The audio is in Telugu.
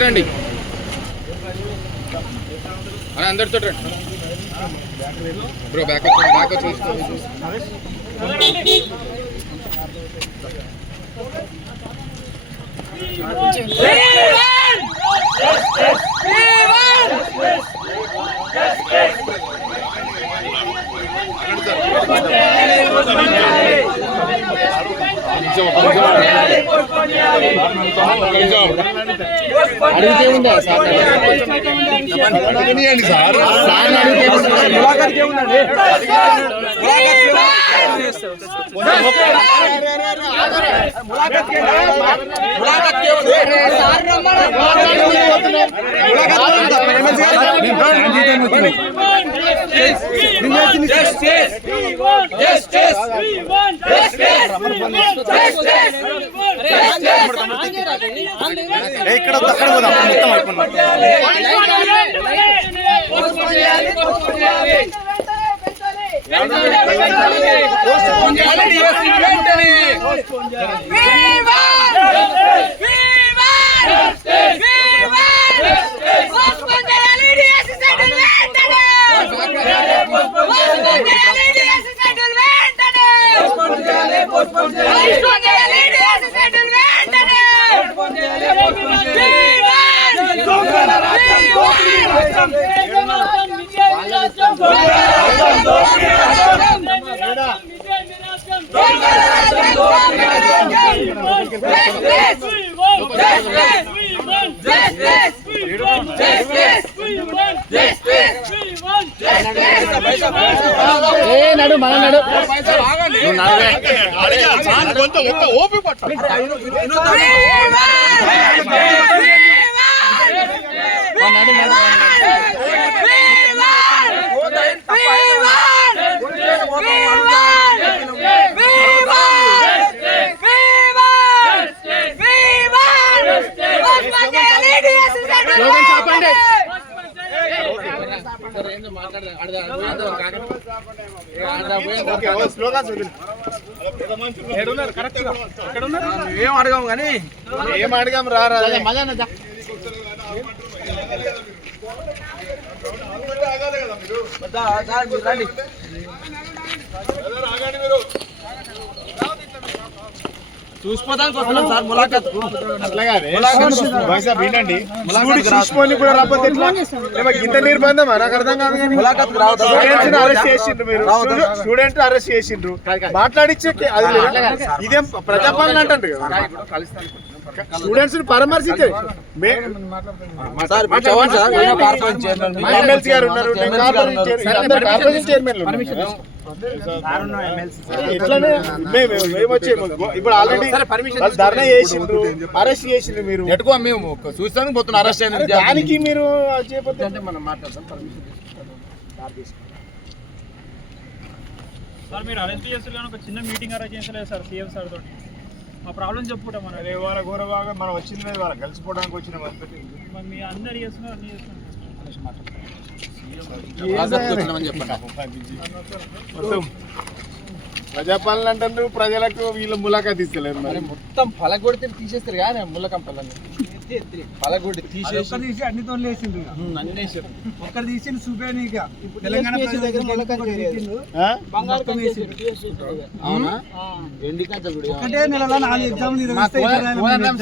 రండి అని అందరితో రండి బ్రో బ్యాక్ అడిగితే ఉందా సార్ ఇక్కడ అక్కడ పోదాం మొత్తం నడు మన నడు ఓపి పట్టు ఏం అడగాం కానీ ఏం అడగాం రారా చూసిపోతానికి వస్తున్నాం సార్ ములాఖత్ వినండి చూసుకొని కూడా రాకపోతే ఇంత నిర్బంధం నాకు అర్థం కాదు. ములాఖత్ అరెస్ట్ చేసిండ్రు మీరు స్టూడెంట్ అరెస్ట్ చేసిండ్రు మాట్లాడిచ్చే ఇదేం ప్రజాపాలన అంటే స్టూడెంట్స్ పరామర్శించే ఎమ్మెల్సీ గారు ఉన్నారు చైర్మన్ ఇప్పుడు ఆల్రెడీ ధర్నా చేసిండ్రు అరెస్ట్ చేసిండ్రు మీరు మేము చూస్తాను పోతున్నా అరెస్ట్ అయిన దానికి మీరు చేయకపోతే అంటే మనం మాట్లాడతాం సార్ మీరు అరెస్ట్ చేస్తారు కానీ ఒక చిన్న మీటింగ్ అరేంజ్ చేసలేదు సార్ సీఎం సార్ తోటి మా ప్రాబ్లం చెప్పుకుంటాం మనం వాళ్ళ గౌరవగా మనం వచ్చింది మీద వాళ్ళ కలిసిపోవడానికి వచ్చిన మీ అందరు చేస్తున్నారు అన్ని చేస్తున్నారు ప్రజాపాలన అంటే ప్రజలకు వీళ్ళ ములాఖా తీసుకెళ్ళారు మరి మొత్తం పలగొడితే తీసేస్తారు కానీ ములకం పలగొట్టి తీసేసి అన్నితో లేచిండ్రు ఒక్కరు తీసి చూపే తెలంగాణ అవునా ఒకటే నెలలో 4 ఎగ్జామ్లు